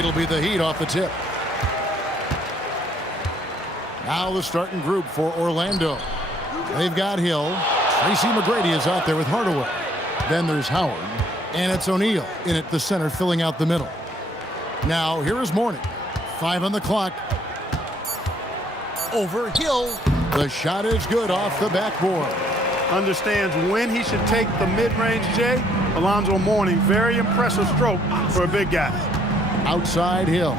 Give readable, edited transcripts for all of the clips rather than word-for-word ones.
It'll be the Heat off the tip. Now the starting group for Orlando. They've got Hill. Tracy McGrady is out there with Hardaway. Then there's Howard. And it's O'Neal in at the center, filling out the middle. Now, here is Mourning. 5 on the clock. Over Hill. The shot is good off the backboard. Understands when he should take the mid-range, Jay. Alonzo Mourning, very impressive stroke for a big guy. Outside Hill.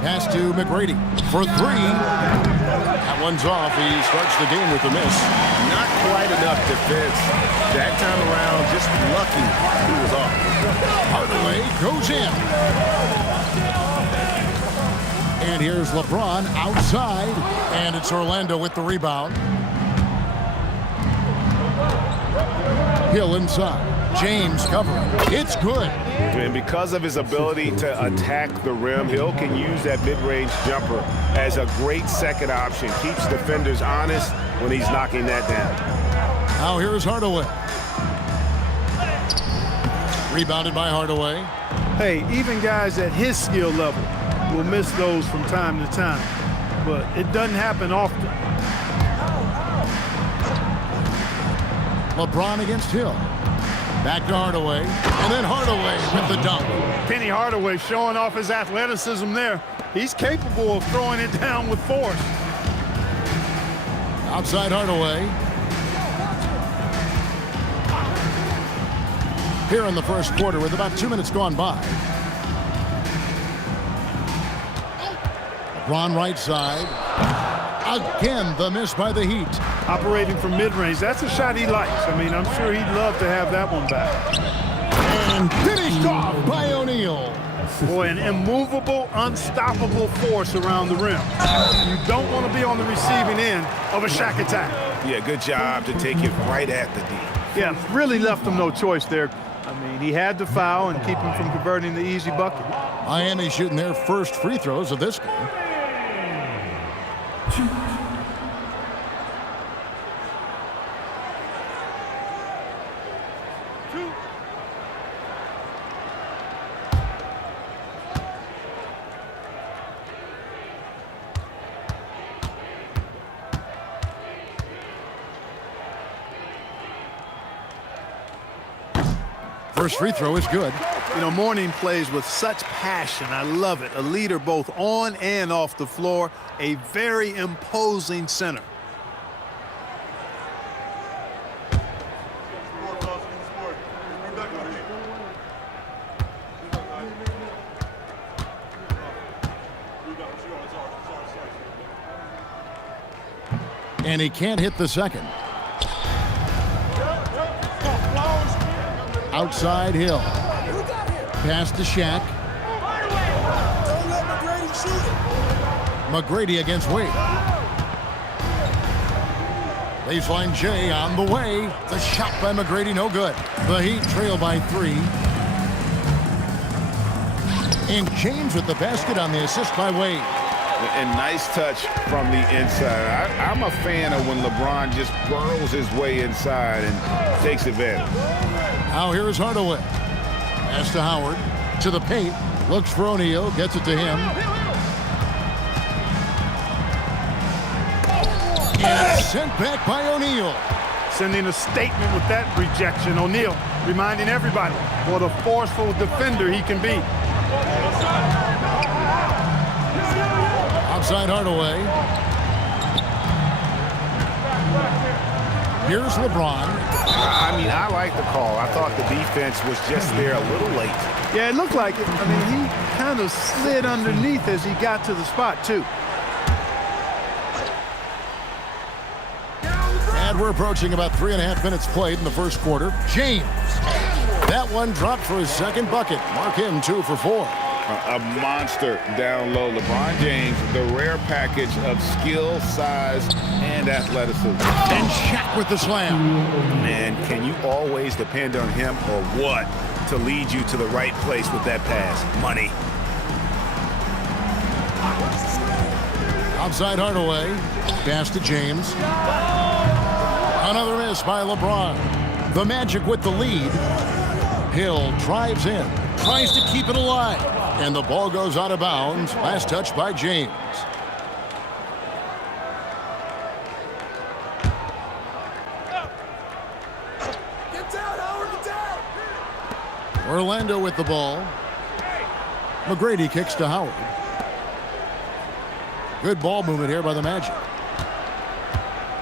Pass to McGrady for 3. That one's off. He starts the game with a miss. Not quite enough defense. That time around, just lucky he was off. Hardaway goes in. And here's LeBron outside. And it's Orlando with the rebound. Hill inside. James covering. It's good. And because of his ability to attack the rim, Hill can use that mid-range jumper as a great second option. Keeps defenders honest when he's knocking that down. Now here's Hardaway. Rebounded by Hardaway. Hey, even guys at his skill level will miss those from time to time, but it doesn't happen often. LeBron against Hill. Back to Hardaway, and then Hardaway with the dunk. Penny Hardaway showing off his athleticism there. He's capable of throwing it down with force. Outside Hardaway. Here in the first quarter with about 2 minutes gone by. LeBron right side. Again, the miss by the Heat. Operating from mid-range, that's a shot he likes. I mean, I'm sure he'd love to have that one back. And finished off by O'Neal. Boy, an immovable, unstoppable force around the rim. You don't want to be on the receiving end of a Shaq attack. Yeah, good job to take it right at the D. Yeah, really left him no choice there. I mean, he had to foul and keep him from converting the easy bucket. Miami shooting their first free throws of this game. First free throw is good. You know, Mourning plays with such passion. I love it. A leader both on and off the floor. A very imposing center. And he can't hit the second. Outside Hill. Pass to Shaq. McGrady against Wade. Baseline J on the way. The shot by McGrady, no good. The Heat trail by 3. And James with the basket on the assist by Wade. And nice touch from the inside. I'm a fan of when LeBron just burrows his way inside and takes advantage. Now here's Hardaway. Pass to Howard. To the paint. Looks for O'Neal. Gets it to him. And sent back by O'Neal. Sending a statement with that rejection. O'Neal reminding everybody what a forceful defender he can be. Outside Hardaway. Here's LeBron. I mean, I like the call. I thought the defense was just there a little late. Yeah, it looked like it. I mean, he kind of slid underneath as he got to the spot, too. And we're approaching about 3.5 minutes played in the first quarter. James. That one dropped for his second bucket. Mark him 2 for 4. A monster down low. LeBron James, the rare package of skill, size, and athleticism. And Shaq with the slam. Man, can you always depend on him or what to lead you to the right place with that pass? Money. Outside Hardaway. Pass to James. Another miss by LeBron. The Magic with the lead. Hill drives in. tries to keep it alive. And the ball goes out of bounds. Last touch by James. Orlando with the ball. McGrady kicks to Howard. Good ball movement here by the Magic.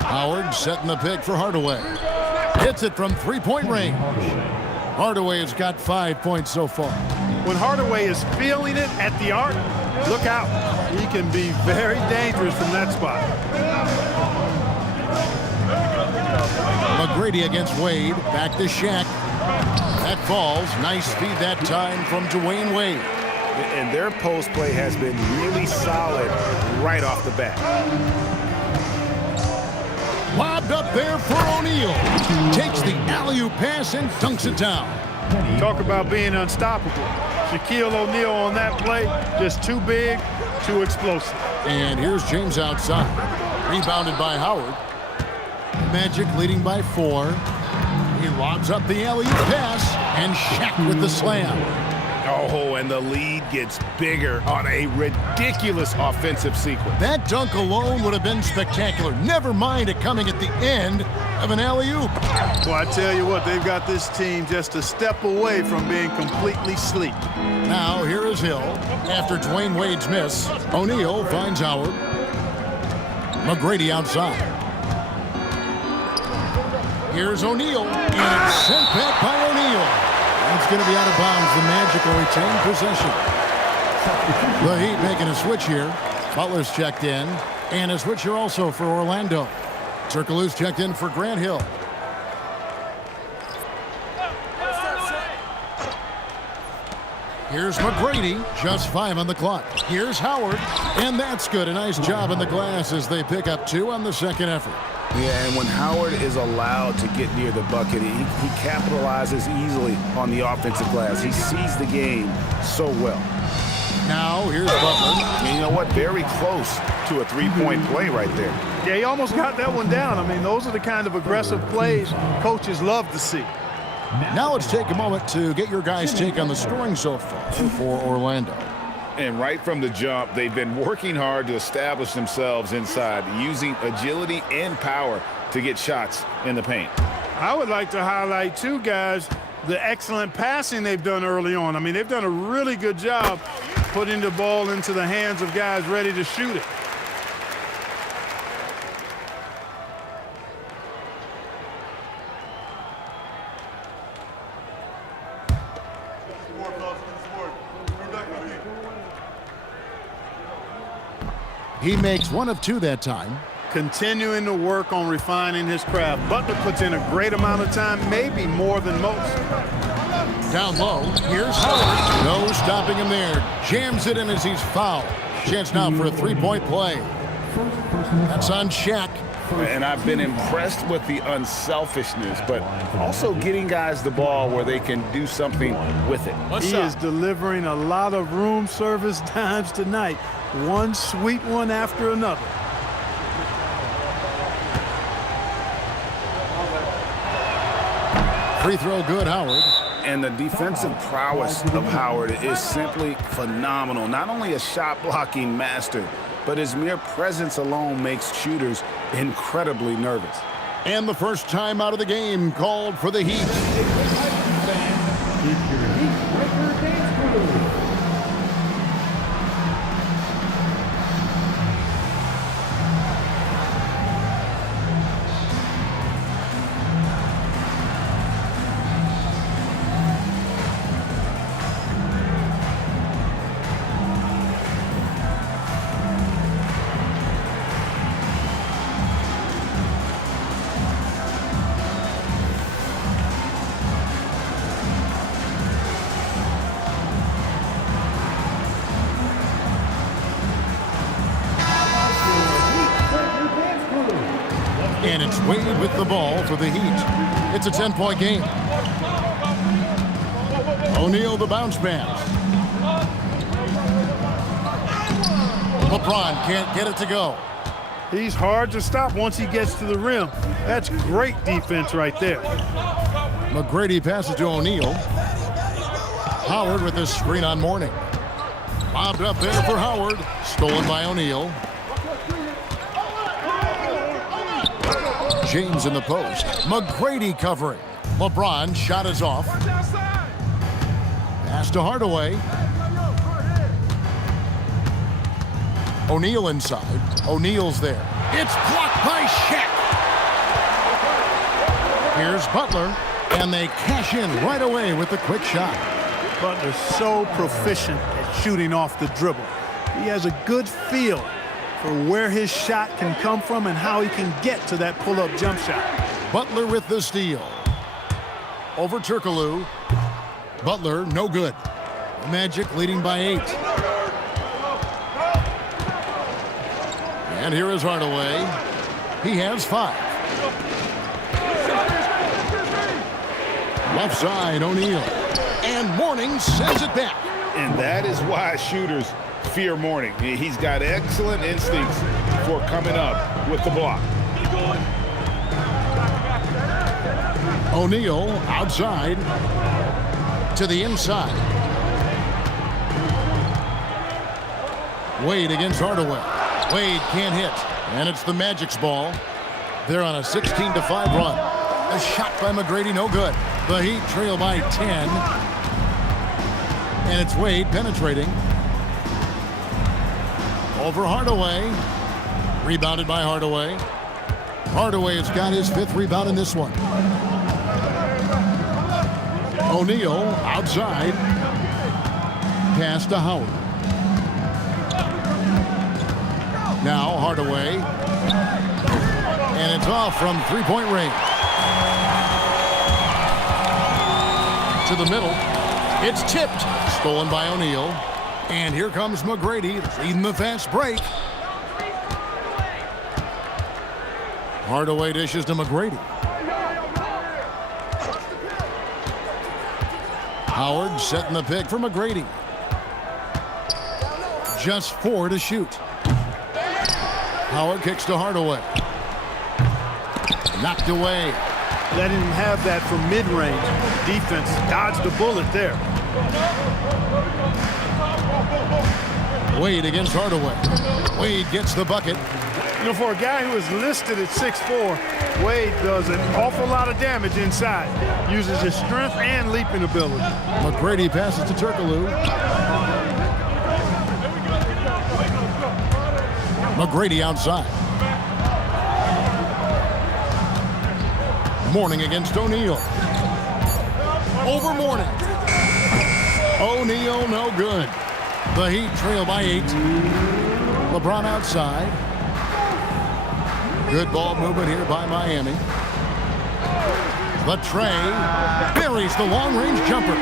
Howard setting the pick for Hardaway. Hits it from three-point range. Hardaway has got 5 points so far. When Hardaway is feeling it at the arc, look out. He can be very dangerous from that spot. McGrady against Wade. Back to Shaq. That falls. Nice feed that time from Dwayne Wade. And their post play has been really solid right off the bat. Lobbed up there for O'Neal. Takes the alley-oop pass and dunks it down. Talk about being unstoppable. Shaquille O'Neal on that play, just too big, too explosive. And here's James outside. Rebounded by Howard. Magic leading by 4. He lobs up the alley-oop pass, and Shaq with the slam. Oh, and the lead gets bigger on a ridiculous offensive sequence. That dunk alone would have been spectacular. Never mind it coming at the end of an alley-oop. Well, I tell you what, they've got this team just a step away from being completely asleep. Now, here is Hill. After Dwayne Wade's miss, O'Neal finds Howard. McGrady outside. Here's O'Neal, and it's sent back by O'Neal. It's going to be out of bounds. The Magic will retain possession. The Heat making a switch here. Butler's checked in, and a switch here also for Orlando. Turkoglu's checked in for Grant Hill. Here's McGrady, just 5 on the clock. Here's Howard, and that's good. A nice job in the glass as they pick up 2 on the second effort. Yeah, and when Howard is allowed to get near the bucket, he capitalizes easily on the offensive glass. He sees the game so well. Now, here's Butler. And you know what? Very close to a three-point play right there. Yeah, he almost got that one down. I mean, those are the kind of aggressive plays coaches love to see. Now let's take a moment to get your guys' take on the scoring so far for Orlando. And right from the jump, they've been working hard to establish themselves inside, using agility and power to get shots in the paint. I would like to highlight, too, guys, the excellent passing they've done early on. I mean, they've done a really good job putting the ball into the hands of guys ready to shoot it. He makes 1 of 2 that time. Continuing to work on refining his craft. Butler puts in a great amount of time, maybe more than most. Down low, here's Howard. No stopping him there. Jams it in as he's fouled. Chance now for a 3-point play. That's on Shaq. And I've been impressed with the unselfishness, but also getting guys the ball where they can do something with it. He is delivering a lot of room service dimes tonight. One sweet one after another. Free throw good, Howard. And the defensive prowess of Howard is simply phenomenal. Not only a shot-blocking master, but his mere presence alone makes shooters incredibly nervous. And the first time out of the game called for the Heat. And it's Wade with the ball for the Heat. It's a 10-point game. O'Neal the bounce pass. LeBron can't get it to go. He's hard to stop once he gets to the rim. That's great defense right there. McGrady passes to O'Neal. Howard with this screen on Mourning. Bobbed up there for Howard. Stolen by O'Neal. James in the post. McGrady covering. LeBron shot is off. Pass to Hardaway. O'Neal inside. O'Neal's there. It's blocked by Shaq. Here's Butler, and they cash in right away with the quick shot. Butler's so proficient at shooting off the dribble. He has a good feel for where his shot can come from and how he can get to that pull-up jump shot. Butler with the steal. Over Turkoglu. Butler, no good. Magic leading by 8. And here is Hardaway. He has 5. Left side, O'Neal. And Mourning sends it back. And that is why shooters fear Mourning. He's got excellent instincts for coming up with the block. O'Neal outside to the inside. Wade against Hardaway. Wade can't hit, and it's the Magic's ball. They're on a 16-5 run. A shot by McGrady, no good. The Heat trail by 10. And it's Wade penetrating. Over Hardaway. Rebounded by Hardaway. Hardaway has got his 5th rebound in this one. O'Neal outside. Pass to Howard. Now Hardaway. And it's off from three-point range. To the middle. It's tipped. Stolen by O'Neal. And here comes McGrady leading the fast break. Hardaway dishes to McGrady. Howard setting the pick for McGrady. Just 4 to shoot. Howard kicks to Hardaway. Knocked away. Letting him have that from mid-range. Defense dodged the bullet there. Wade against Hardaway. Wade gets the bucket. You know, for a guy who is listed at 6'4", Wade does an awful lot of damage inside. Uses his strength and leaping ability. McGrady passes to Turkoglu. McGrady outside. Mourning against O'Neal. Over Mourning. O'Neal no good. The Heat trail by 8. LeBron outside. Good ball movement here by Miami. Latrey buries the long-range jumper.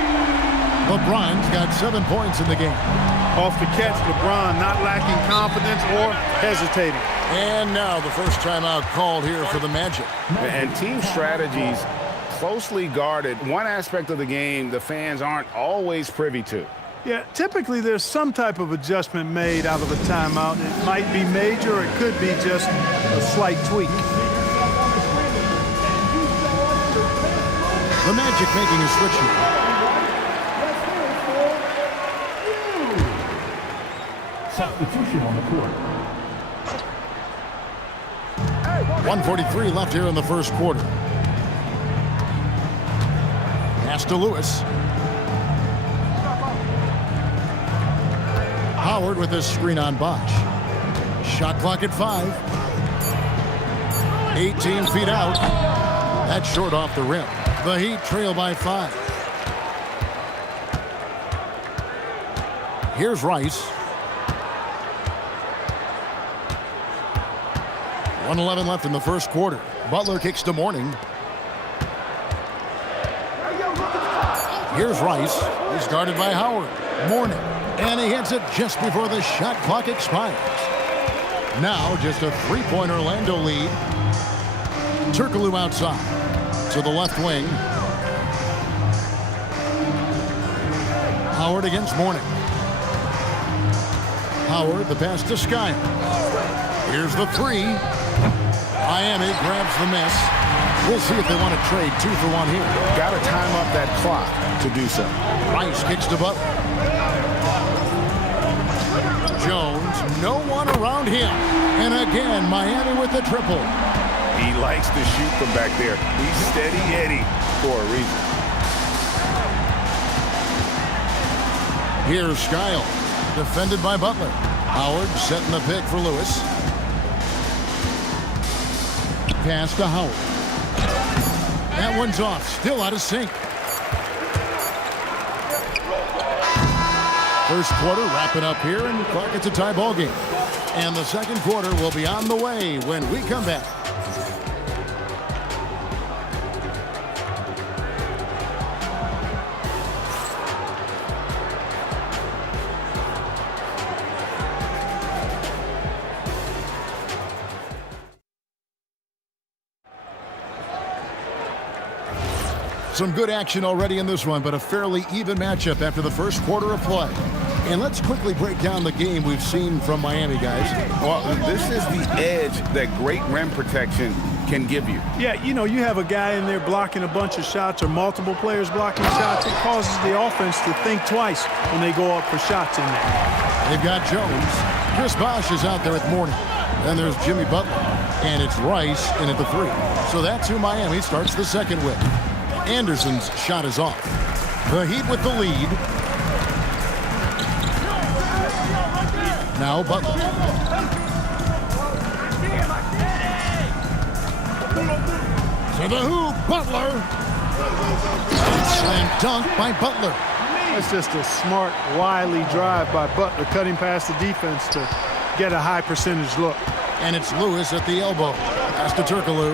LeBron's got 7 points in the game. Off the catch, LeBron not lacking confidence or hesitating. And now the first timeout called here for the Magic. And team strategies closely guarded. One aspect of the game the fans aren't always privy to. Yeah, typically there's some type of adjustment made out of a timeout. It might be major, or it could be just a slight tweak. The Magic making a switch here. Substitution on the court. 1:43 left here in the first quarter. Pass to Lewis. Howard with this screen on Bosch. Shot clock at 5. 18 feet out. That's short off the rim. The Heat trail by 5. Here's Rice. 1:11 left in the first quarter. Butler kicks to Mourning. Here's Rice. He's guarded by Howard. Mourning. And he hits it just before the shot clock expires. Now just a 3-point Orlando lead. Turkoglu outside to the left wing. Howard against Mourning. Howard, the pass to Skiles. Here's the 3. Miami grabs the miss. We'll see if they want to trade 2 for 1 here. Got to time up that clock to do so. Rice kicks to Butler. Jones, no one around him. And again, Miami with the triple. He likes to shoot from back there. He's steady Eddie for a reason. Here's Skiles, defended by Butler. Howard setting the pick for Lewis. Pass to Howard. That one's off, still out of sync. First quarter wrapping up here, and Clark, it's a tie ball game. And the second quarter will be on the way when we come back. Some good action already in this one, but a fairly even matchup after the first quarter of play. And let's quickly break down the game we've seen from Miami, guys. Well, this is the edge that great rim protection can give you. Yeah, you know, you have a guy in there blocking a bunch of shots or multiple players blocking shots. It causes the offense to think twice when they go up for shots in there. They've got Jones. Chris Bosh is out there at Mourning. Then there's Jimmy Butler. And it's Rice in at the 3. So that's who Miami starts the second with. Anderson's shot is off. The Heat with the lead. Now Butler. To the hoop, Butler. Slam dunk by Butler. That's just a smart, wily drive by Butler, cutting past the defense to get a high percentage look. And it's Lewis at the elbow. Pass to Turkoglu.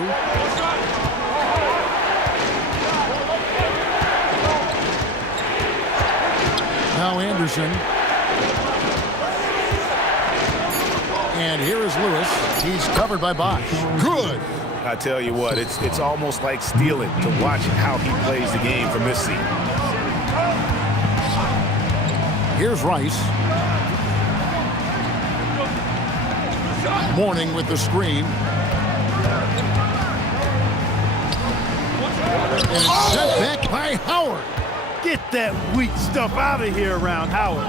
Now Anderson. And here is Lewis. He's covered by Bosh. Good. I tell you what, it's almost like stealing to watch how he plays the game from this seat. Here's Rice. Mourning with the screen. And it's sent back by Howard. Get that weak stuff out of here around Howard.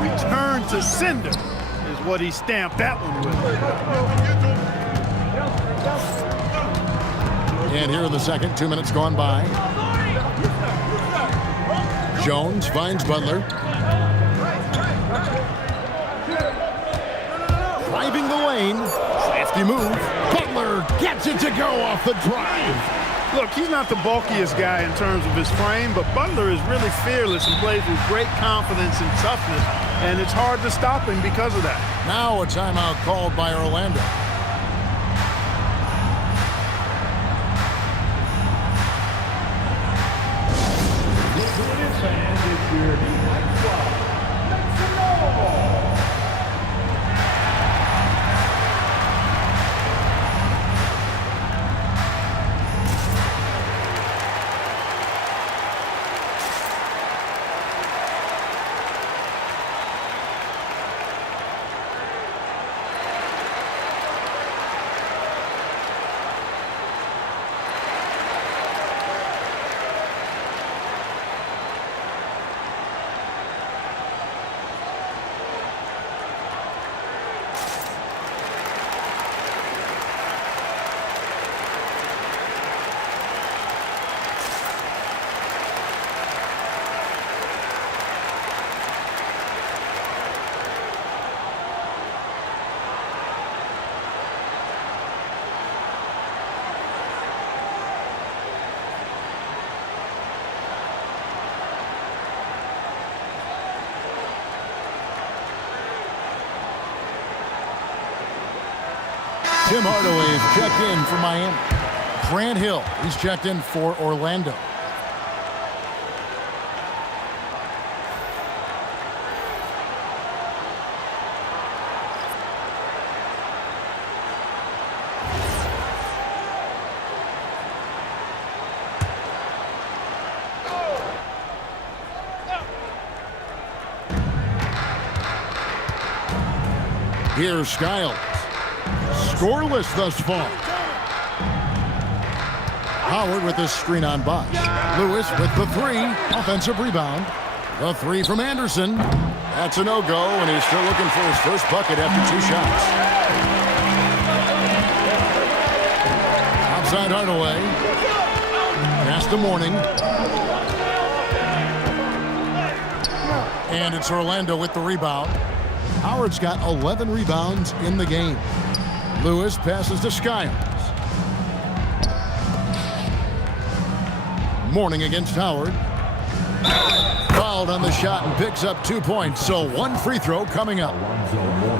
Return to sender is what he stamped that one with. And here in the second, 2 minutes gone by. Jones finds Butler. Driving the lane. Safety move. Butler gets it to go off the drive. Look, he's not the bulkiest guy in terms of his frame, but Butler is really fearless and plays with great confidence and toughness, and it's hard to stop him because of that. Now a timeout called by Orlando. Tim Hardaway checked in for Miami. Grant Hill, he's checked in for Orlando. Here's Skiles. Scoreless thus far. Howard with this screen on Bosch. Lewis with the three. Offensive rebound. The three from Anderson. That's a no-go, and he's still looking for his first bucket after 2 shots. Outside Hardaway. Pass to Mourning. And it's Orlando with the rebound. Howard's got 11 rebounds in the game. Lewis passes to Skiles. Mourning against Howard. Fouled on the shot and picks up 2 points. So 1 free throw coming up.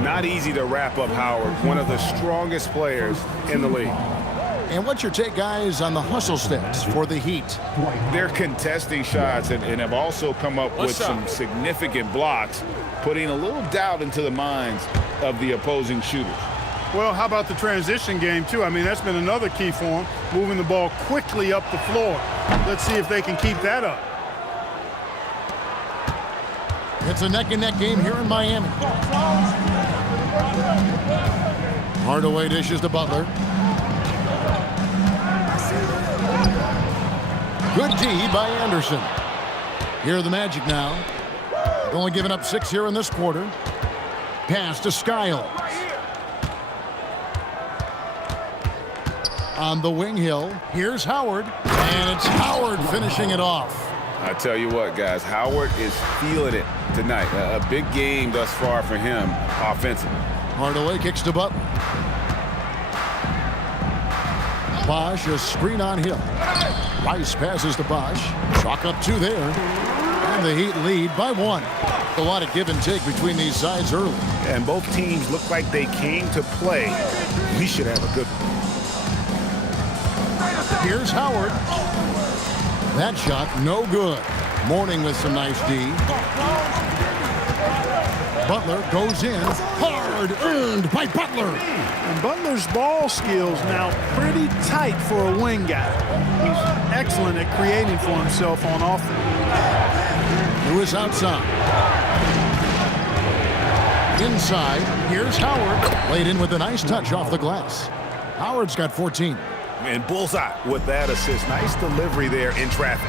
Not easy to wrap up Howard, one of the strongest players in the league. And what's your take, guys, on the hustle stats for the Heat? They're contesting shots and have also come up with some significant blocks, putting a little doubt into the minds of the opposing shooters. Well, how about the transition game, too? I mean, that's been another key for them, moving the ball quickly up the floor. Let's see if they can keep that up. It's a neck-and-neck game here in Miami. Hardaway dishes to Butler. Good D by Anderson. Here are the Magic now. They've only given up 6 here in this quarter. Pass to Skiles. On the wing, Hill. Here's Howard. And it's Howard finishing it off. I tell you what, guys, Howard is feeling it tonight. A big game thus far for him offensively. Hardaway kicks to Butler. Bosch, a screen on Hill. Rice passes to Bosch. Chalk up 2 there. And the Heat lead by 1. A lot of give and take between these sides early. And both teams look like they came to play. We should have a good one. Here's Howard. That shot, no good. Mourning with some nice D. Butler goes in. Hard earned by Butler. And Butler's ball skills now pretty tight for a wing guy. He's excellent at creating for himself on offense. Lewis outside. Inside, here's Howard. Played in with a nice touch off the glass. Howard's got 14. And bullseye with that assist. Nice delivery there in traffic.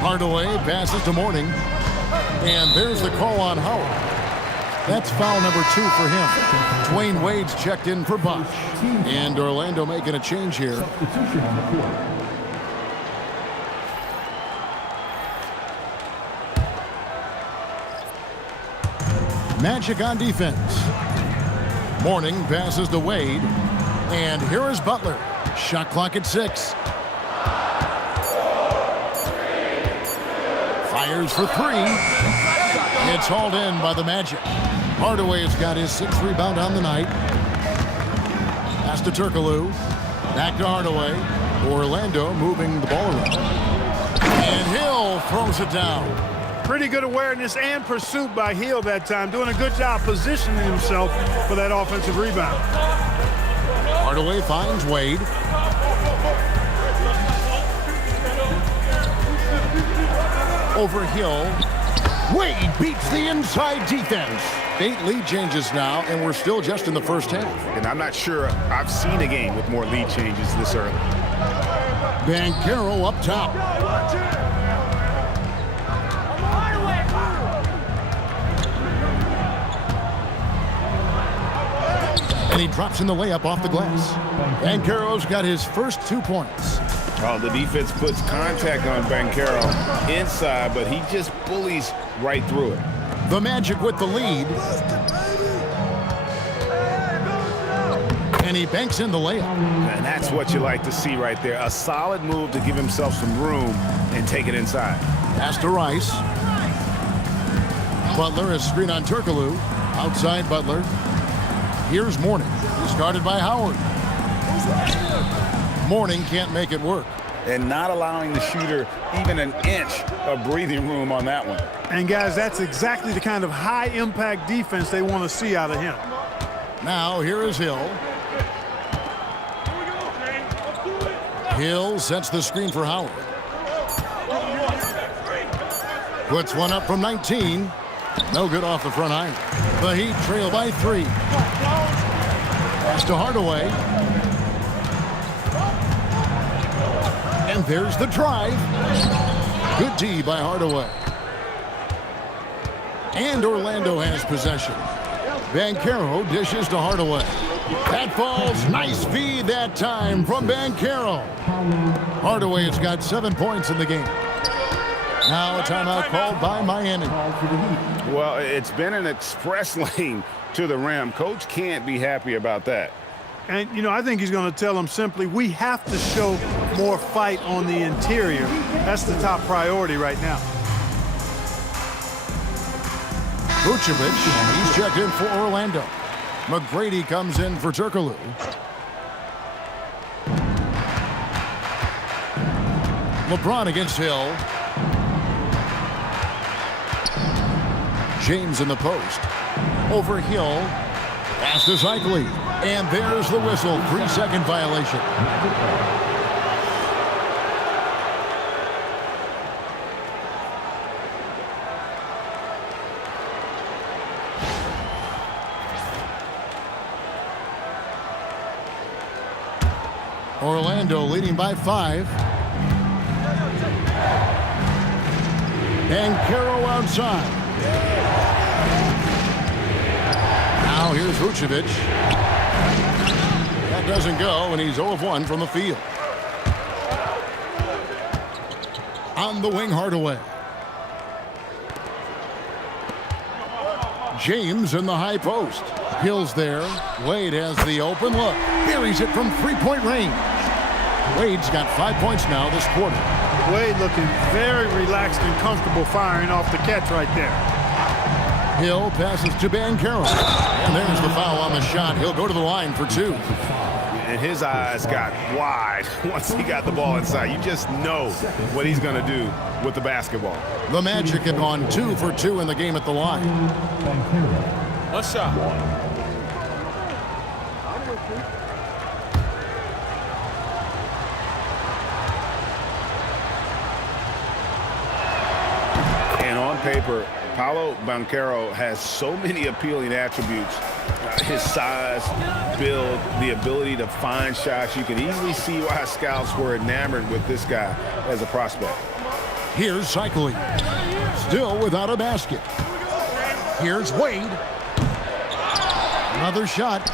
Hardaway passes to Mourning. And there's the call on Howard. That's foul number 2 for him. Dwayne Wade's checked in for Bosch. And Orlando making a change here. Substitution on the court. Magic on defense. Mourning passes to Wade. And here is Butler. Shot clock at 6. Fires for 3. It's hauled in by the Magic. Hardaway has got his 6th rebound on the night. Pass to Turkoglu. Back to Hardaway. Orlando moving the ball around. And Hill throws it down. Pretty good awareness and pursuit by Hill that time. Doing a good job positioning himself for that offensive rebound. Hardaway finds Wade. Over Hill. Wade beats the inside defense. 8 lead changes now, and we're still just in the first half. And I'm not sure I've seen a game with more lead changes this early. Banchero up top. And he drops in the layup off the glass. Banchero's got his first 2 points. Oh, the defense puts contact on Banchero inside, but he just bullies right through it. The Magic with the lead. And he banks in the layup. And that's what you like to see right there. A solid move to give himself some room and take it inside. Pass to Rice. Butler is screen on Turkoglu. Outside Butler. Here's Mourning. He's guarded by Howard. Mourning can't make it work. And not allowing the shooter even an inch of breathing room on that one. And guys, that's exactly the kind of high impact defense they want to see out of him. Now here is Hill. Hill sets the screen for Howard. Puts one up from 19. No good off the front iron. The Heat trail by 3. Pass to Hardaway. And there's the drive. Good D by Hardaway. And Orlando has possession. Banchero dishes to Hardaway. That falls. Nice feed that time from Banchero. Hardaway has got 7 points in the game. Now a timeout called by Miami. Well, it's been an express lane to the rim. Coach can't be happy about that. And, you know, I think he's going to tell them simply, we have to show more fight on the interior. That's the top priority right now. Vucevic, he's checked in for Orlando. McGrady comes in for Turkoglu. LeBron against Hill. James in the post. Over Hill. Pass to Zeigley. And there's the whistle. 3-second violation. Orlando leading by 5. Banchero outside. Now here's Vucevic. That doesn't go, and he's 0 of 1 from the field. On the wing, Hardaway. James in the high post. Hill's there. Wade has the open look. Buries it from three-point range. Wade's got 5 points now this quarter. Wade looking very relaxed and comfortable firing off the catch right there. Hill passes to Banchero. And there's the foul on the shot. He'll go to the line for 2. And his eyes got wide once he got the ball inside. You just know what he's going to do with the basketball. The Magic have gone 2 for 2 in the game at the line. One shot. And on paper, Paolo Banchero has so many appealing attributes. His size, build, the ability to find shots. You can easily see why scouts were enamored with this guy as a prospect. Here's Zeigley. Still without a basket. Here's Wade. Another shot.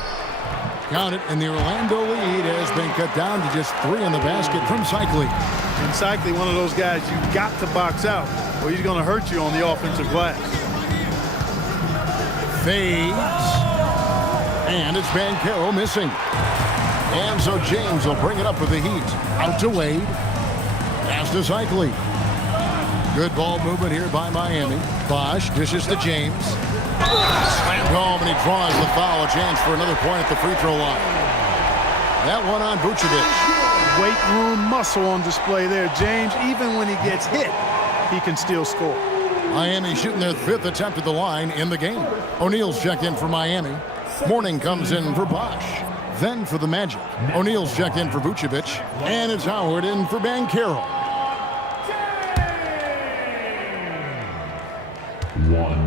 Count it, and the Orlando lead has been cut down to just 3 in the basket from Zeigley. And Zeigley, one of those guys you've got to box out, or he's going to hurt you on the offensive glass. Fades. And it's Banchero missing. And so James will bring it up for the Heat. Out to Wade. Pass to Zeigley. Good ball movement here by Miami. Bosh dishes to James. Slammed home, and he draws the foul. A chance for another point at the free throw line. That one on Vucevic. Weight room muscle on display there. James, even when he gets hit, he can still score. Miami shooting their 5th attempt at the line in the game. O'Neal's checked in for Miami. Mourning comes in for Bosh. Then for the Magic. O'Neal's checked in for Vucevic. And it's Howard in for Banchero. 1.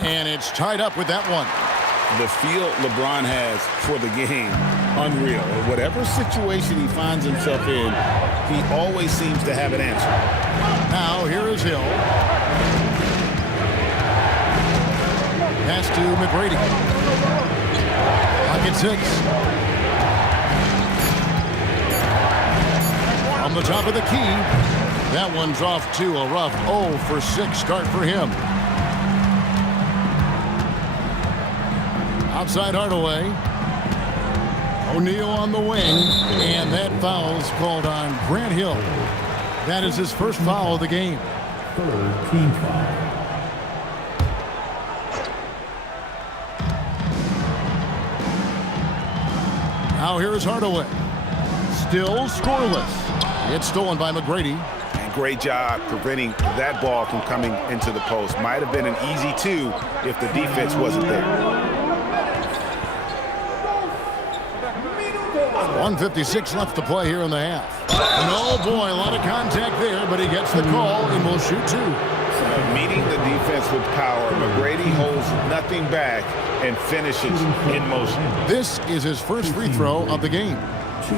And it's tied up with that one. The feel LeBron has for the game, unreal. Whatever situation he finds himself in, he always seems to have an answer. Now here is Hill. Pass to McGrady. Pocket 6. From the top of the key. That one's off to a rough 0 for 6 start for him. Outside Hardaway. O'Neal on the wing. And that foul's called on Grant Hill. That is his first foul of the game. 3rd team foul. Now here's Hardaway. Still scoreless. It's stolen by McGrady. And great job preventing that ball from coming into the post. Might have been an easy 2 if the defense wasn't there. 1:56 left to play here in the half. And oh boy, a lot of contact there, but he gets the call and will shoot 2. Meeting the defense with power, McGrady holds nothing back and finishes in motion. This is his first free throw of the game. 2.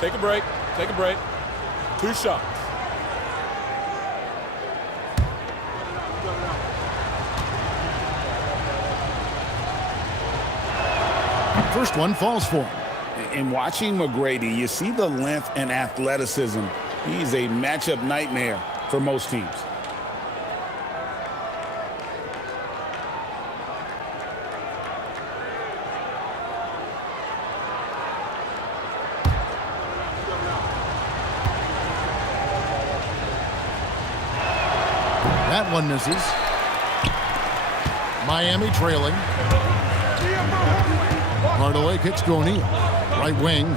Take a break. Take a break. 2 shots. First one falls for him. In watching McGrady, you see the length and athleticism. He's a matchup nightmare for most teams. That one misses. Miami trailing. Hardaway kicks to O'Neal. Right wing.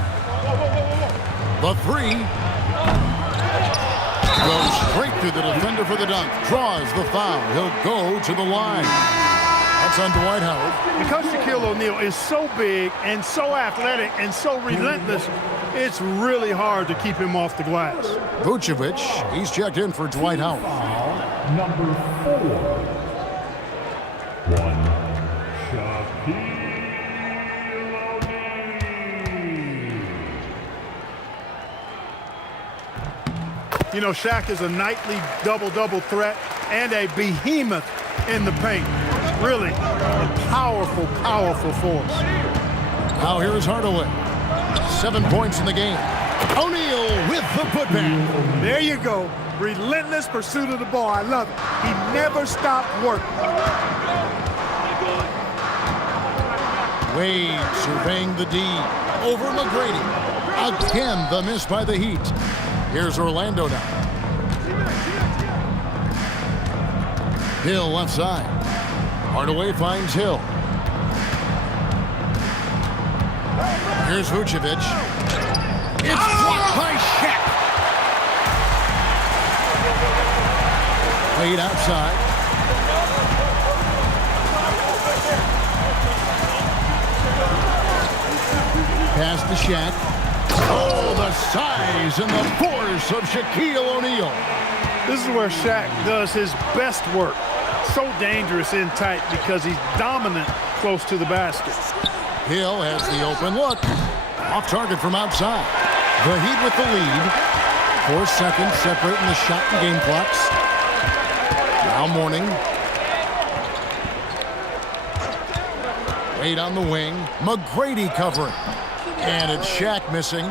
The 3. Goes straight through the defender for the dunk. Draws the foul. He'll go to the line. That's on Dwight Howard. Because Shaquille O'Neal is so big and so athletic and so relentless, it's really hard to keep him off the glass. Vucevic, he's checked in for Dwight Howard. Foul number 4. 1. Shaquille O'Neal. You know, Shaq is a nightly double-double threat and a behemoth in the paint. Really a powerful, powerful force. Now here is Hardaway. 7 points in the game. O'Neal with the putback. There you go. Relentless pursuit of the ball. I love it. He never stopped working. Wade surveying the D. Over McGrady. Again, the miss by the Heat. Here's Orlando now. Hill left side. Hardaway finds Hill. Here's Vucevic. It's blocked by Shaq. Wade outside. Pass to Shaq. Oh, the size and the force of Shaquille O'Neal. This is where Shaq does his best work. So dangerous in tight because he's dominant close to the basket. Hill has the open look. Off target from outside. The Heat with the lead. 4 seconds separating the shot and game clocks. Now Mourning. Wade on the wing. McGrady covering. And it's Shaq missing.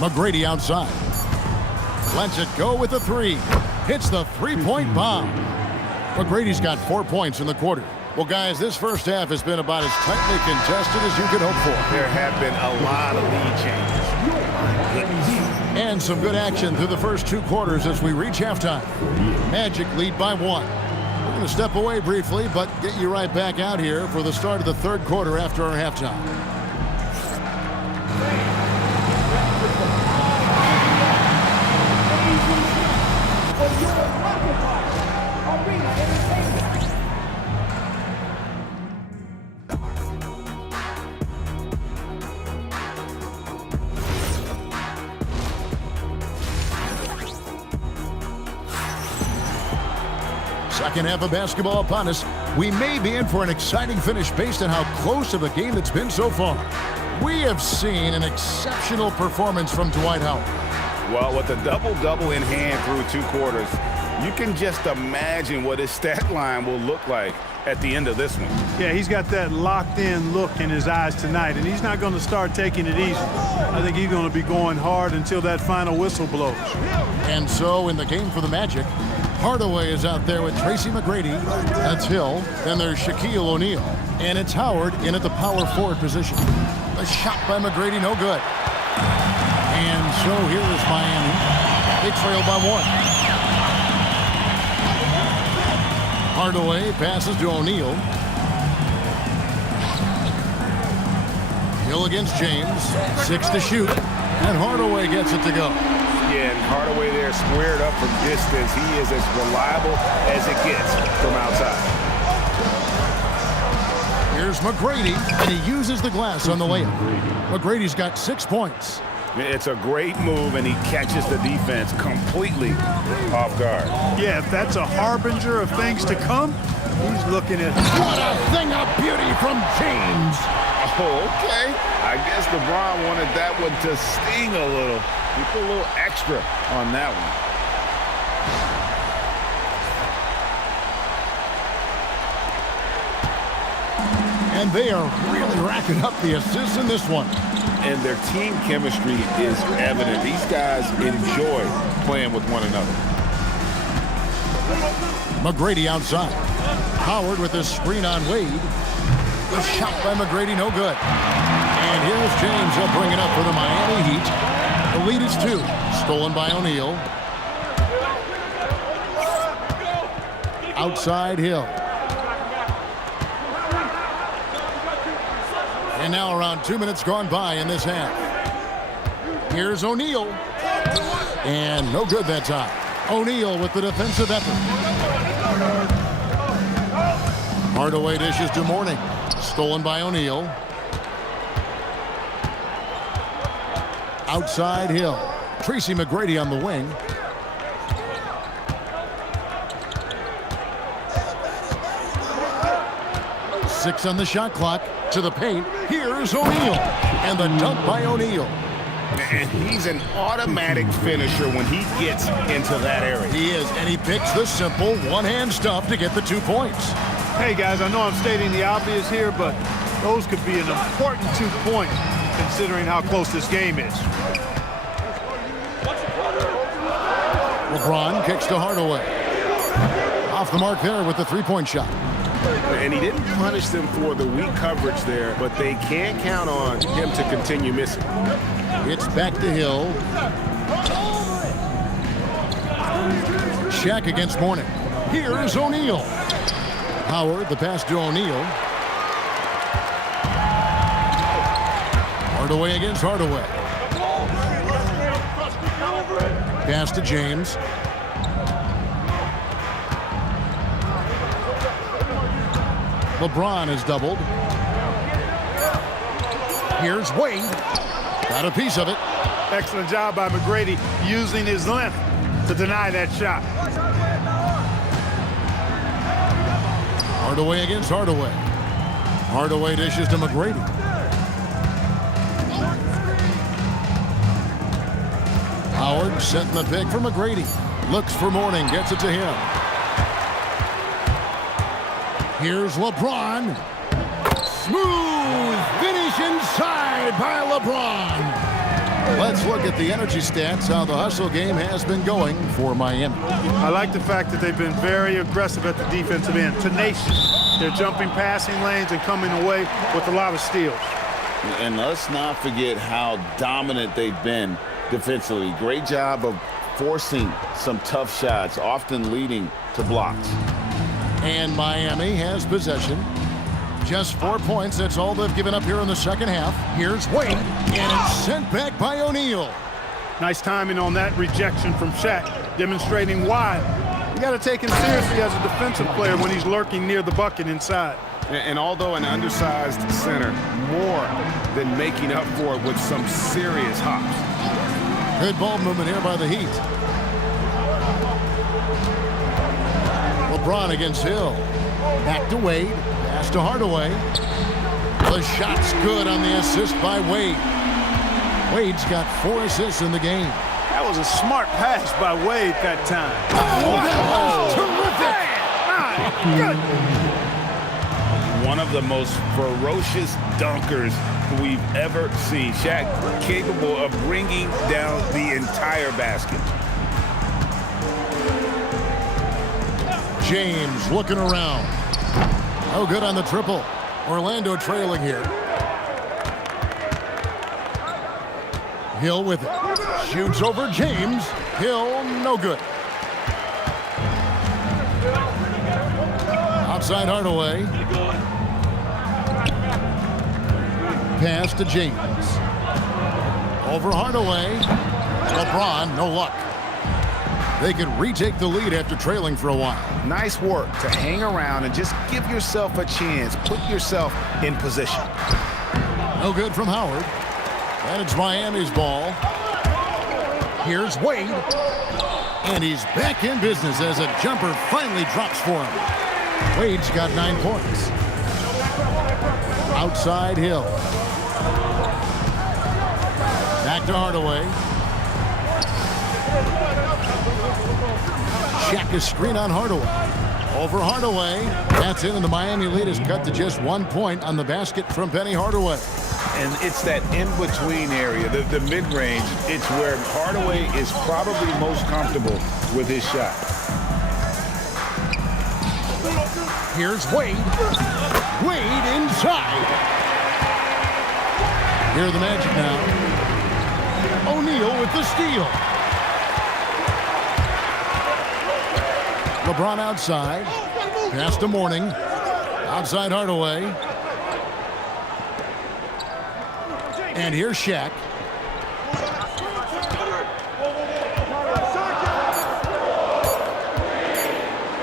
McGrady outside. Lets it go with the 3. Hits the 3-point bomb. McGrady's got 4 points in the quarter. Well, guys, this first half has been about as tightly contested as you could hope for. There have been a lot of lead changes. And some good action through the first 2 quarters as we reach halftime. Magic lead by 1. We're going to step away briefly, but get you right back out here for the start of the 3rd quarter after our halftime. Second half of basketball upon us. We may be in for an exciting finish based on how close of a game it's been so far. We have seen an exceptional performance from Dwight Howard. Well, with a double-double in hand through 2 quarters, you can just imagine what his stat line will look like at the end of this one. Yeah, he's got that locked-in look in his eyes tonight, and he's not going to start taking it easy. I think he's going to be going hard until that final whistle blows. And so in the game for the Magic, Hardaway is out there with Tracy McGrady. That's Hill. Then there's Shaquille O'Neal. And it's Howard in at the power forward position. A shot by McGrady, no good. And so here is Miami. They trail by 1. Hardaway passes to O'Neal. Hill against James. 6 to shoot. And Hardaway gets it to go. Yeah, and Hardaway there squared up from distance. He is as reliable as it gets from outside. Here's McGrady, and he uses the glass on the layup. McGrady's got 6 points. It's a great move, and he catches the defense completely off guard. Yeah, if that's a harbinger of things to come, he's looking at... What a thing of beauty from James. Oh, okay. I guess LeBron wanted that one to sting a little. He put a little extra on that one. And they are really racking up the assists in this one. And their team chemistry is evident. These guys enjoy playing with one another. McGrady outside. Howard with his screen on Wade. The shot by McGrady, no good. And here's James. He'll bring it up for the Miami Heat. The lead is 2. Stolen by O'Neal. Outside Hill. And now around 2 minutes gone by in this half. Here's O'Neal. And no good that time. O'Neal with the defensive effort. Hardaway dishes to Mourning. Stolen by O'Neal. Outside Hill. Tracy McGrady on the wing. Six on the shot clock. To the paint. Here's O'Neal. And the dunk by O'Neal. And he's an automatic finisher when he gets into that area. He is, and he picks the simple one-hand stuff to get the 2 points. Hey, guys, I know I'm stating the obvious here, but those could be an important 2 points considering how close this game is. LeBron kicks to Hardaway. Off the mark there with the 3-point shot. And he didn't punish them for the weak coverage there, but they can't count on him to continue missing. It's back to Hill. Shaq against Mourning. Here's O'Neal. Howard, the pass to O'Neal. Hardaway against Hardaway. Pass to James. LeBron is doubled. Here's Wade. Got a piece of it. Excellent job by McGrady using his length to deny that shot. Hardaway against Hardaway. Hardaway dishes to McGrady. Howard setting the pick for McGrady. Looks for Mourning, gets it to him. Here's LeBron. Smooth finish inside by LeBron. Let's look at the energy stats, how the hustle game has been going for Miami. I like the fact that they've been very aggressive at the defensive end, tenacious. They're jumping passing lanes and coming away with a lot of steals. And let's not forget how dominant they've been defensively. Great job of forcing some tough shots, often leading to blocks. And Miami has possession. Just 4 points. That's all they've given up here in the second half. Here's Wade, and it's sent back by O'Neal. Nice timing on that rejection from Shaq, demonstrating why you got to take him seriously as a defensive player when he's lurking near the bucket inside. And although an undersized center, more than making up for it with some serious hops. Good ball movement here by the Heat. LeBron against Hill. Back to Wade. Pass to Hardaway. The shot's good on the assist by Wade. Wade's got 4 assists in the game. That was a smart pass by Wade that time. Oh, that was terrific! One of the most ferocious dunkers we've ever seen. Shaq capable of bringing down the entire basket. James looking around. Oh, good on the triple. Orlando trailing here. Hill with it. Shoots over James. Hill, no good. Outside Hardaway. Pass to James. Over Hardaway. LeBron, no luck. They could retake the lead after trailing for a while. Nice work to hang around and just give yourself a chance. Put yourself in position. No good from Howard. And it's Miami's ball. Here's Wade. And he's back in business as a jumper finally drops for him. Wade's got 9 points. Outside Hill. Back to Hardaway. Check a screen on Hardaway. Over Hardaway. That's in, and the Miami lead is cut to just 1 point on the basket from Penny Hardaway. And it's that in-between area, the mid-range. It's where Hardaway is probably most comfortable with his shot. Here's Wade. Wade inside. Here are the Magic now. O'Neal with the steal. LeBron outside. Pass to Mourning. Outside Hardaway. And here's Shaq.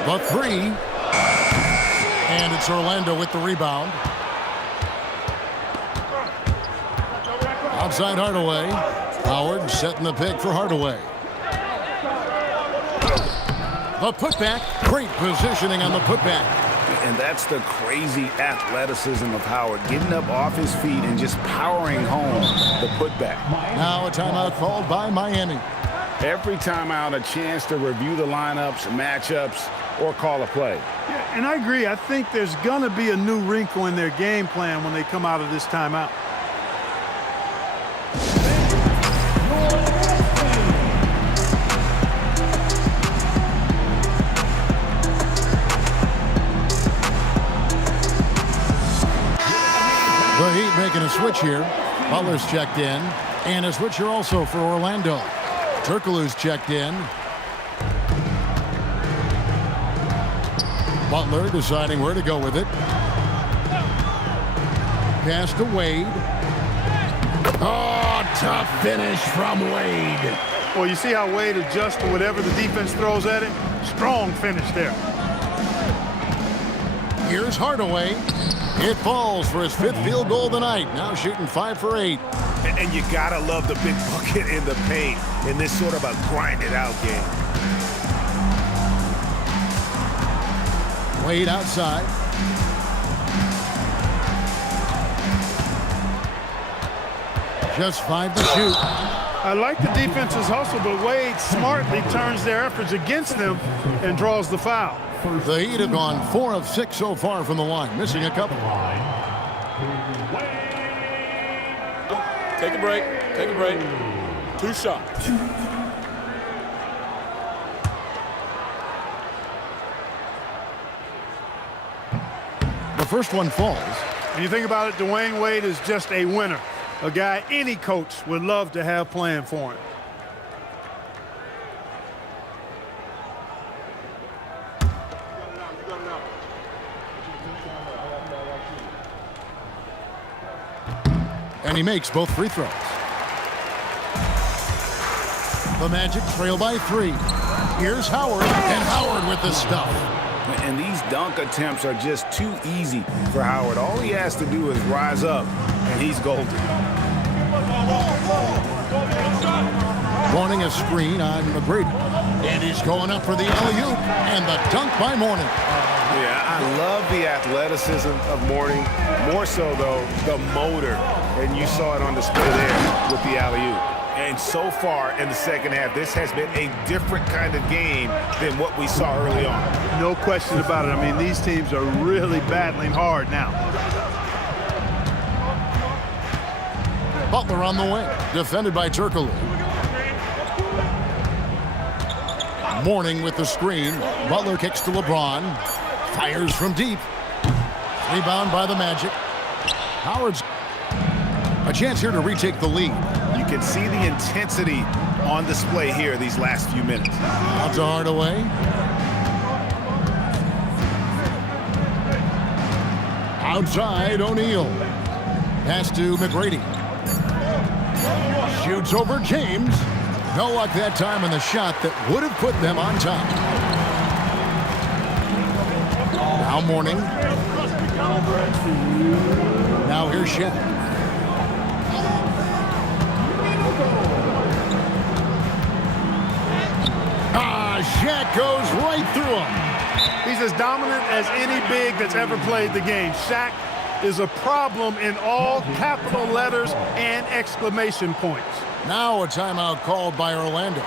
The three. And it's Orlando with the rebound. Outside Hardaway. Howard setting the pick for Hardaway. The putback. Great positioning on the putback. And that's the crazy athleticism of Howard, getting up off his feet and just powering home the putback. Now a timeout called by Miami. Every timeout, a chance to review the lineups, matchups, or call a play. Yeah, and I agree. I think there's going to be a new wrinkle in their game plan when they come out of this timeout. The Heat making a switch here. Butler's checked in. And a switch here also for Orlando. Turkoglu's checked in. Butler deciding where to go with it. Pass to Wade. Oh, tough finish from Wade. Well, you see how Wade adjusts to whatever the defense throws at him? Strong finish there. Here's Hardaway. It falls for his 5th field goal of the night. Now shooting 5 for 8. And you gotta love the big bucket in the paint in this sort of a grinded-out game. Wade outside. Just 5 to shoot. I like the defense's hustle, but Wade smartly turns their efforts against them and draws the foul. The Heat have gone 4 of 6 so far from the line, missing a couple. Take a break. Take a break. 2 shots. The first one falls. When you think about it, Dwayne Wade is just a winner. A guy any coach would love to have playing for him. And he makes both free throws. The Magic trail by 3. Here's Howard, and Howard with the stuff. And these dunk attempts are just too easy for Howard. All he has to do is rise up, and he's golden. Mourning a screen on McGrady. And he's going up for the alley-oop, and the dunk by Mourning. Yeah, I love the athleticism of Mourning. More so, though, the motor. And you saw it on display there with the alley-oop. And so far in the second half, this has been a different kind of game than what we saw early on. No question about it. I mean, these teams are really battling hard now. Butler on the wing, defended by Turkoglu. Mourning with the screen. Butler kicks to LeBron. Fires from deep. Rebound by the Magic. Howard's a chance here to retake the lead. You can see the intensity on display here these last few minutes. Out to Hardaway. Outside, O'Neal. Pass to McGrady. Shoots over James. No luck that time on the shot that would have put them on top. Now Mourning. Now here's Shaq. goes right through him. He's as dominant as any big that's ever played the game. Shaq is a problem in all capital letters and exclamation points. Now a timeout called by Orlando.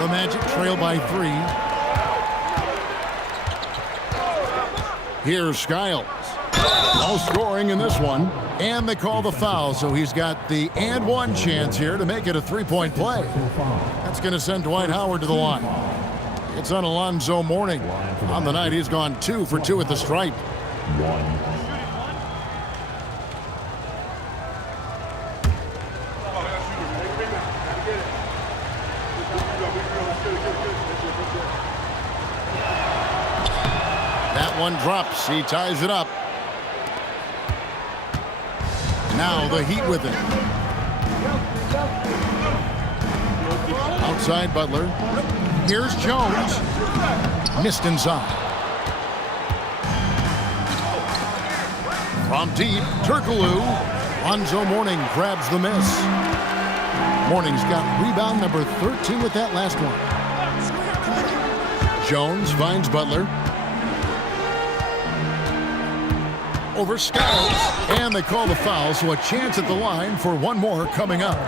The Magic trail by 3. Here's Skiles. No scoring in this one. And they call the foul, so he's got the and one chance here to make it a three-point play. That's going to send Dwight Howard to the line. It's on Alonzo Mourning. On the night, he's gone 2 for 2 at the stripe. That one drops. He ties it up. Now the Heat with it. Outside Butler. Here's Jones. Missed inside. From deep, Turkoglu. Alonzo Mourning grabs the miss. Mourning's got rebound number 13 with that last one. Jones finds Butler. Over Skiles, and they call the foul, so a chance at the line for one more coming up.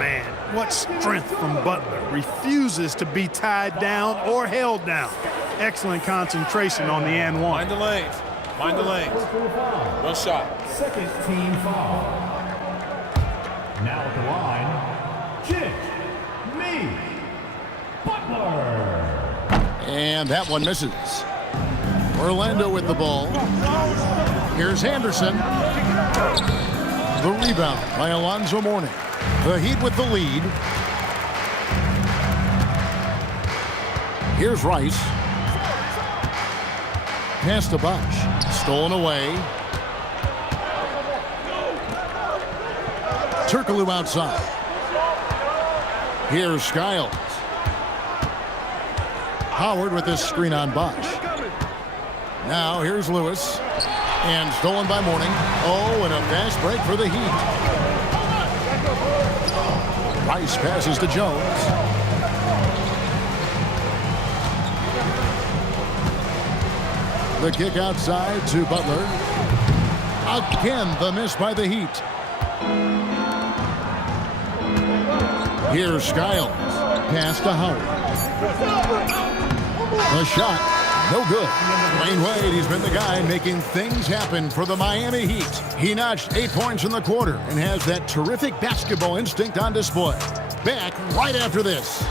Man, what strength from Butler. Refuses to be tied down or held down. Excellent concentration on the and one. Mind the lanes. Mind the lanes. One shot. Second team foul. Now at the line, Jimmy Butler. And that one misses. Orlando with the ball. Here's Anderson. The rebound by Alonzo Mourning. The Heat with the lead. Here's Rice. Pass to Bosh. Stolen away. Turkoglu outside. Here's Skiles. Howard with this screen on Bosh. Now here's Lewis. And stolen by Mourning. Oh, and a fast break for the Heat. Rice passes to Jones. The kick outside to Butler. Again, the miss by the Heat. Here's Skiles. Pass to Howard. The shot. No good. Dwayne Wade, he's been the guy making things happen for the Miami Heat. He notched 8 points in the quarter and has that terrific basketball instinct on display. Back right after this.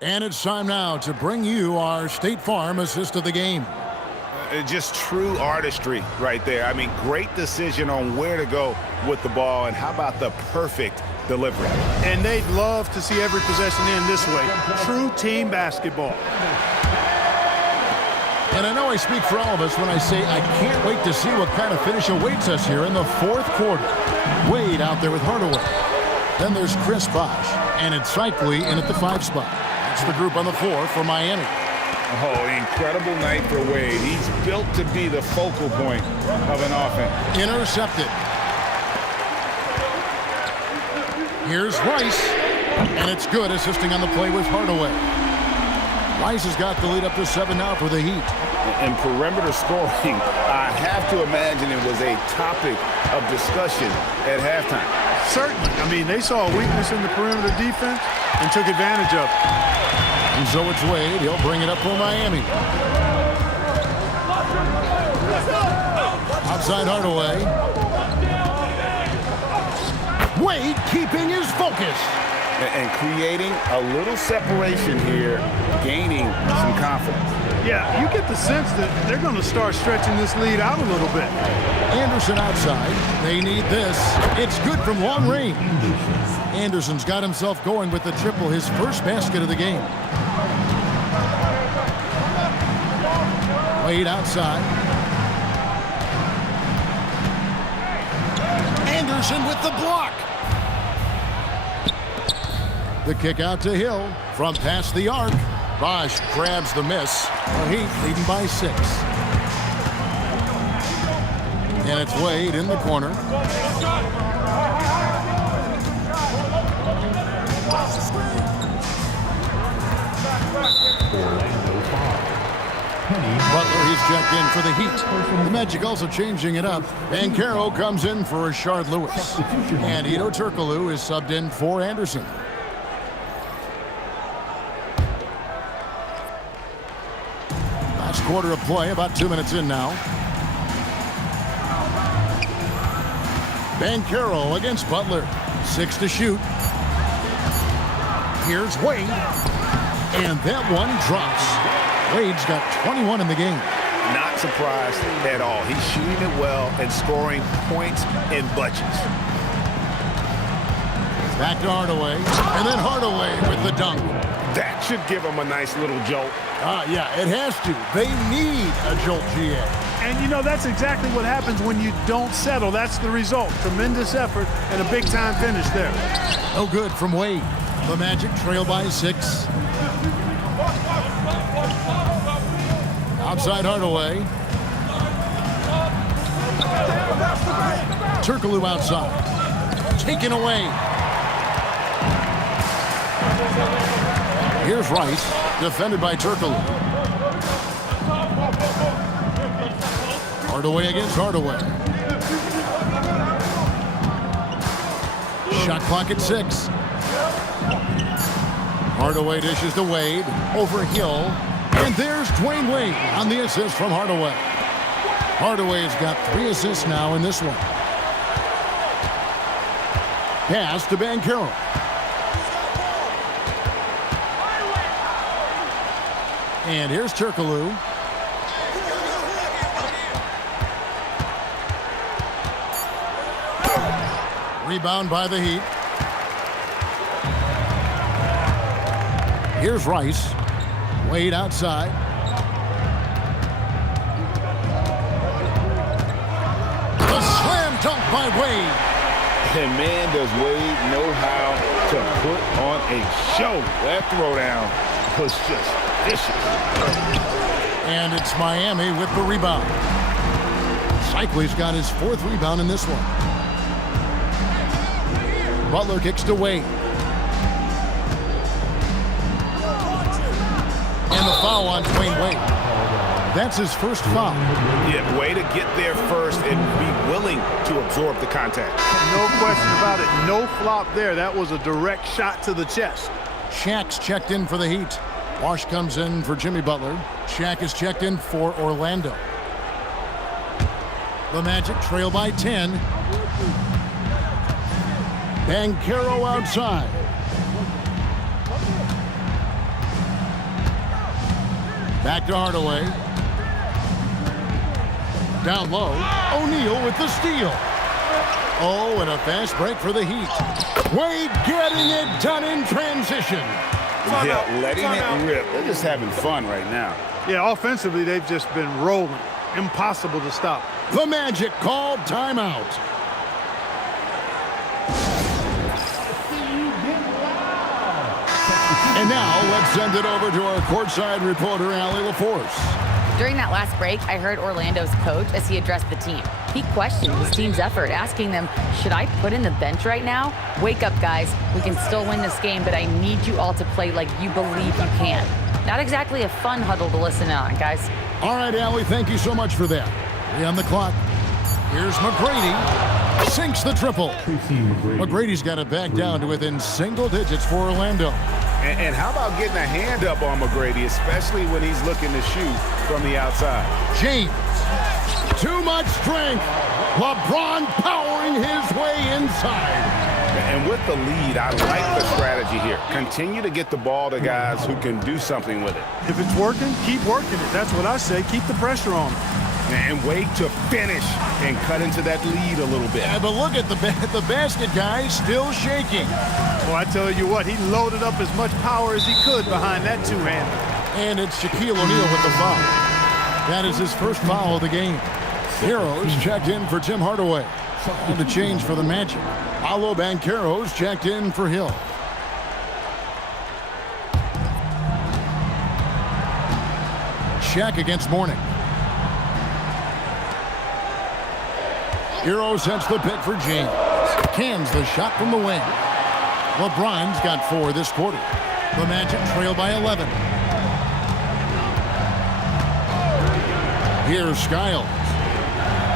And it's time now to bring you our State Farm assist of the game. Just true artistry right there. I mean, great decision on where to go with the ball, and how about the perfect delivery. And they'd love to see every possession end this way. True team basketball. And I know I speak for all of us when I say I can't wait to see what kind of finish awaits us here in the fourth quarter. Wade out there with Hardaway. Then there's Chris Bosh, and it's Cycli in at the 5 spot. That's the group on the floor for Miami. Oh, incredible night for Wade. He's built to be the focal point of an offense. Intercepted. Here's Rice, and it's good, assisting on the play with Hardaway. Rice has got the lead up to 7 now for the Heat. And perimeter scoring, I have to imagine it was a topic of discussion at halftime. Certainly. I mean, they saw a weakness in the perimeter defense and took advantage of it. And so it's Wade. He'll bring it up for Miami. Outside Hardaway. Wade keeping his focus. And creating a little separation here, gaining some confidence. Yeah, you get the sense that they're going to start stretching this lead out a little bit. Anderson outside. They need this. It's good from long range. Anderson's got himself going with the triple, his first basket of the game. Wade outside. Anderson with the block. The kick out to Hill from past the arc. Bosh grabs the miss. The Heat leading by 6. And it's Wade in the corner. Butler, he's checked in for the Heat. The Magic also changing it up. Banchero comes in for Rashard Lewis. And Hedo Turkoglu is subbed in for Anderson. Last quarter of play, about 2 minutes in now. Banchero against Butler. 6 to shoot. Here's Wade. And that one drops. Wade's got 21 in the game. Not surprised at all. He's shooting it well and scoring points in bunches. Back to Hardaway. And then Hardaway with the dunk. That should give him a nice little jolt. Yeah, it has to. They need a jolt, GA. And, you know, that's exactly what happens when you don't settle. That's the result. Tremendous effort and a big-time finish there. No good from Wade. The Magic trail by 6. Outside Hardaway. Turkoglu outside. Taken away. Here's Rice, defended by Turkoglu. Hardaway against Hardaway. Shot clock at 6. Hardaway dishes to Wade. Over Hill. And there's Dwayne Wade on the assist from Hardaway. Hardaway's got 3 assists now in this one. Pass to Banchero. And here's Turkoglu. Rebound by the Heat. Here's Rice. Wade outside. The slam dunk by Wade. And man, does Wade know how to put on a show. That throwdown was just vicious. And it's Miami with the rebound. Cycly's got his 4th rebound in this one. Butler kicks to Wade. And the foul on Dwayne Wade. That's his first foul. Yeah, way to get there first and be willing to absorb the contact. No question about it. No flop there. That was a direct shot to the chest. Shaq's checked in for the Heat. Wash comes in for Jimmy Butler. Shaq is checked in for Orlando. The Magic trail by 10. Banchero outside. Back to Hardaway. Down low. O'Neal with the steal. Oh, and a fast break for the Heat. Wade getting it done in transition. Yeah, letting it rip. They're just having fun right now. Yeah, offensively, they've just been rolling. Impossible to stop. The Magic called timeout. And now let's send it over to our courtside reporter, Allie LaForce. During that last break, I heard Orlando's coach as he addressed the team. He questioned his team's effort, asking them, should I put in the bench right now? Wake up, guys. We can still win this game, but I need you all to play like you believe you can. Not exactly a fun huddle to listen on, guys. All right, Allie, thank you so much for that. 3 on the clock. Here's McGrady. Sinks the triple. McGrady's got it back down to within single digits for Orlando. And how about getting a hand up on McGrady, especially when he's looking to shoot from the outside? James. Too much strength. LeBron powering his way inside. And with the lead, I like the strategy here. Continue to get the ball to guys who can do something with it. If it's working, keep working it. That's what I say. Keep the pressure on. And wait to finish and cut into that lead a little bit. Yeah, but look at the basket, guys, still shaking. Well, I tell you what, he loaded up as much power as he could behind that two-hander. And it's Shaquille O'Neal with the foul. That is his first foul of the game. Heroes checked in for Tim Hardaway. And to change for the Magic. Paolo Banchero's checked in for Hill. Shaq against Mourning. Hero sets the pick for James. Cans the shot from the wing. LeBron's got 4 this quarter. The Magic trail by 11. Here's Skiles.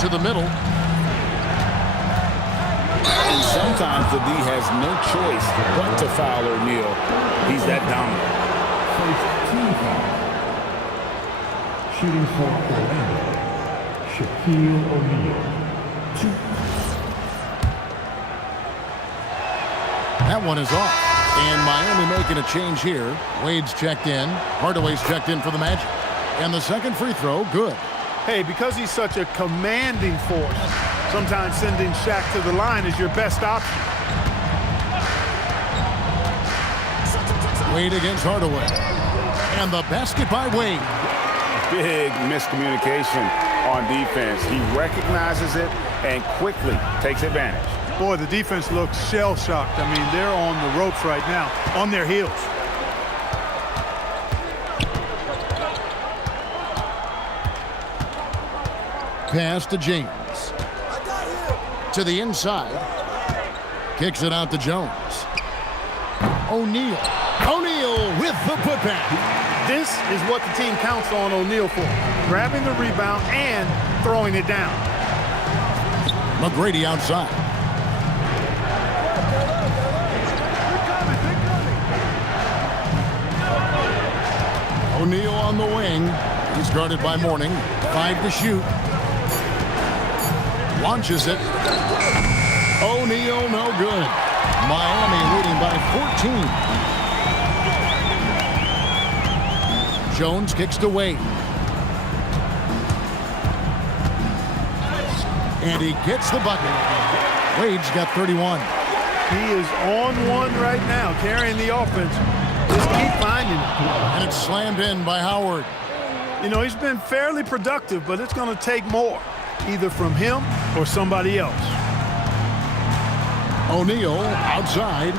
To the middle. And sometimes the D has no choice but to foul O'Neal. He's that dominant. First team foul. Shooting for Orlando, Shaquille O'Neal. 2. That one is off. And Miami making a change here. Wade's checked in. Hardaway's checked in for the Magic. And the second free throw, good. Hey, because he's such a commanding force, sometimes sending Shaq to the line is your best option. Wade against Hardaway. And the basket by Wade. Big miscommunication on defense. He recognizes it and quickly takes advantage. Boy, the defense looks shell-shocked. I mean, they're on the ropes right now, on their heels. Pass to James. To the inside. Kicks it out to Jones. O'Neal. O'Neal with the putback. This is what the team counts on O'Neal for, grabbing the rebound and throwing it down. McGrady outside. O'Neal on the wing. He's guarded by Mourning. 5 to shoot. Launches it. O'Neal no good. Miami leading by 14. Jones kicks to Wade. And he gets the bucket. Wade's got 31. He is on one right now, carrying the offense. Just keep finding it. And it's slammed in by Howard. You know, he's been fairly productive, but it's going to take more, either from him or somebody else. O'Neal outside.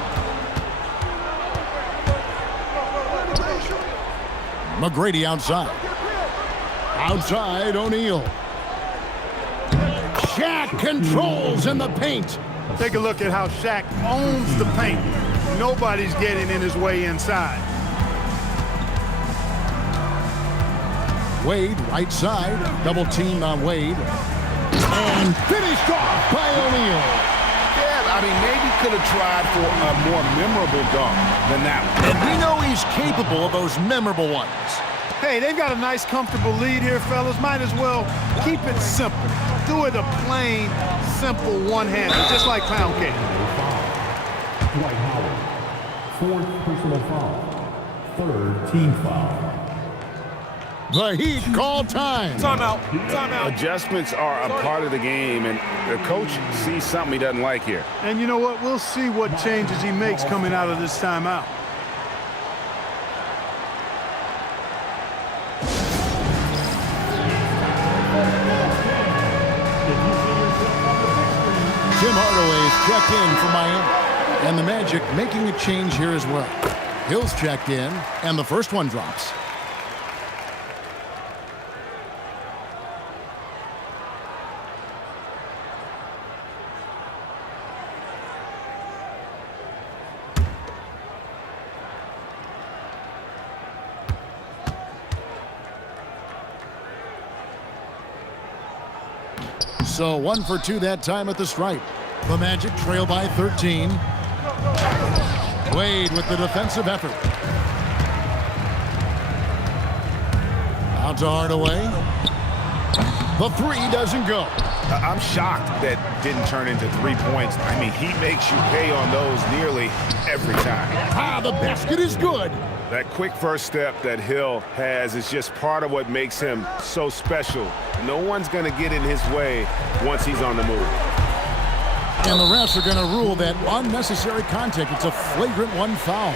McGrady outside. Outside, O'Neal. Shaq controls in the paint. Take a look at how Shaq owns the paint. Nobody's getting in his way inside. Wade, right side. Double teamed on Wade. And finished off by O'Neal. Yeah, I mean, maybe could have tried for a more memorable dunk than that one. And we know he's capable of those memorable ones. Hey, they've got a nice, comfortable lead here, fellas. Might as well keep it simple. Do it a plain, simple one-hander, just like pound cake. Dwight Howard. 4th personal foul. 3rd team foul. The Heat call time. Timeout. Timeout. Adjustments are a part of the game, and the coach sees something he doesn't like here. And you know what? We'll see what changes he makes coming out of this timeout. Tim Hardaway's checked in for Miami. And the Magic making a change here as well. Hill's checked in, and the first one drops. So 1 for 2 that time at the stripe. The Magic trail by 13. Wade with the defensive effort. Out to Hardaway. The 3 doesn't go. I'm shocked that didn't turn into 3 points. I mean, he makes you pay on those nearly every time. The basket is good. That quick first step that Hill has is just part of what makes him so special. No one's going to get in his way once he's on the move. And the refs are going to rule that unnecessary contact. It's a flagrant 1 foul.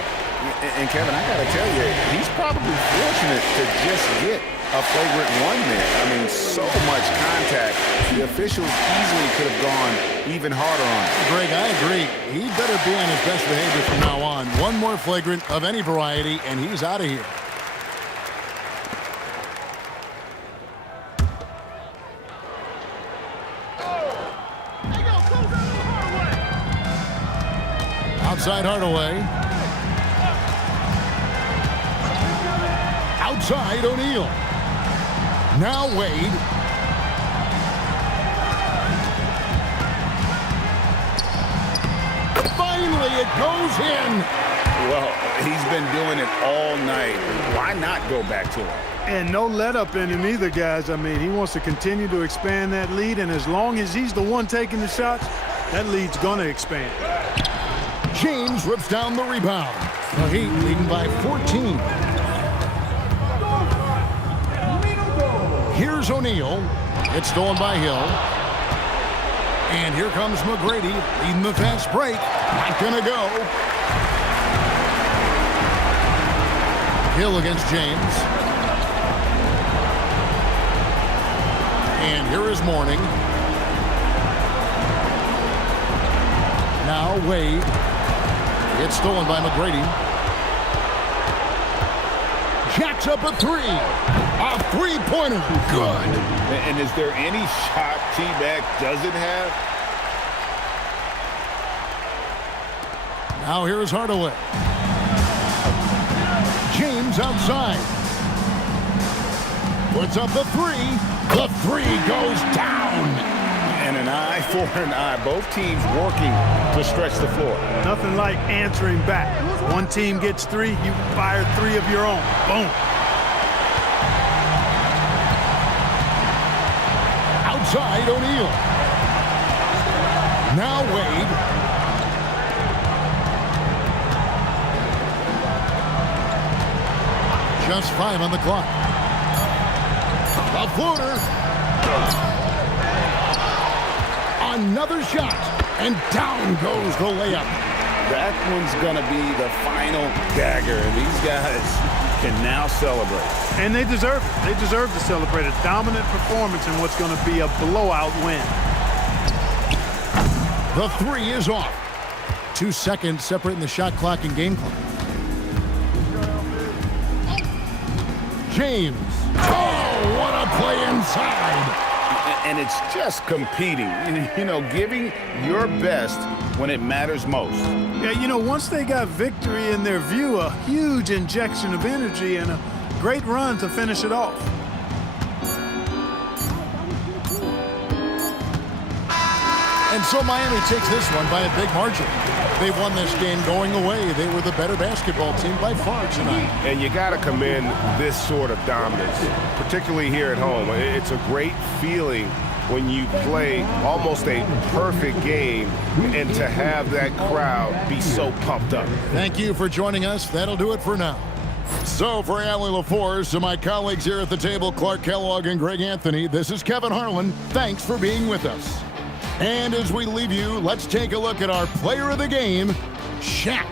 And Kevin, I got to tell you, he's probably fortunate to just get a flagrant 1 there. I mean, so much contact. The officials easily could have gone even harder on him. Greg, I agree. He better be on his best behavior from now on. 1 more flagrant of any variety, and he's out of here. Outside Hardaway. Outside O'Neal. Now Wade. Finally, it goes in. Well, he's been doing it all night. Why not go back to him? And no let up in him either, guys. I mean, he wants to continue to expand that lead, and as long as he's the one taking the shots, that lead's going to expand. James rips down the rebound. The Heat leading by 14. Here's O'Neal. It's stolen by Hill. And here comes McGrady leading the fast break. Not going to go. Hill against James. And here is Mourning. Now Wade. It's stolen by McGrady. Jacks up a three. A three-pointer. Good. And is there any shot T-Mac doesn't have? Now here's Hardaway. James outside. Puts up the three. The three goes down. And an eye for an eye. Both teams working to stretch the floor. Nothing like answering back. One team gets three, you fire three of your own. Boom. Outside O'Neal. Now Wade. Just 5 on the clock. A floater. Another shot. And down goes the layup. That one's going to be the final dagger. And these guys can now celebrate. And they deserve it. They deserve to celebrate a dominant performance in what's going to be a blowout win. The three is off. 2 seconds separating the shot clock and game clock. James. Oh, what a play inside. And it's just competing, you know, giving your best when it matters most. Yeah, you know, once they got victory in their view, a huge injection of energy and a great run to finish it off. And so Miami takes this one by a big margin. They won this game going away. They were the better basketball team by far tonight. And you got to commend this sort of dominance, particularly here at home. It's a great feeling when you play almost a perfect game and to have that crowd be so pumped up. Thank you for joining us. That'll do it for now. So for Allie LaForce, to my colleagues here at the table, Clark Kellogg and Greg Anthony, this is Kevin Harlan. Thanks for being with us. And as we leave you, let's take a look at our player of the game, Shaq.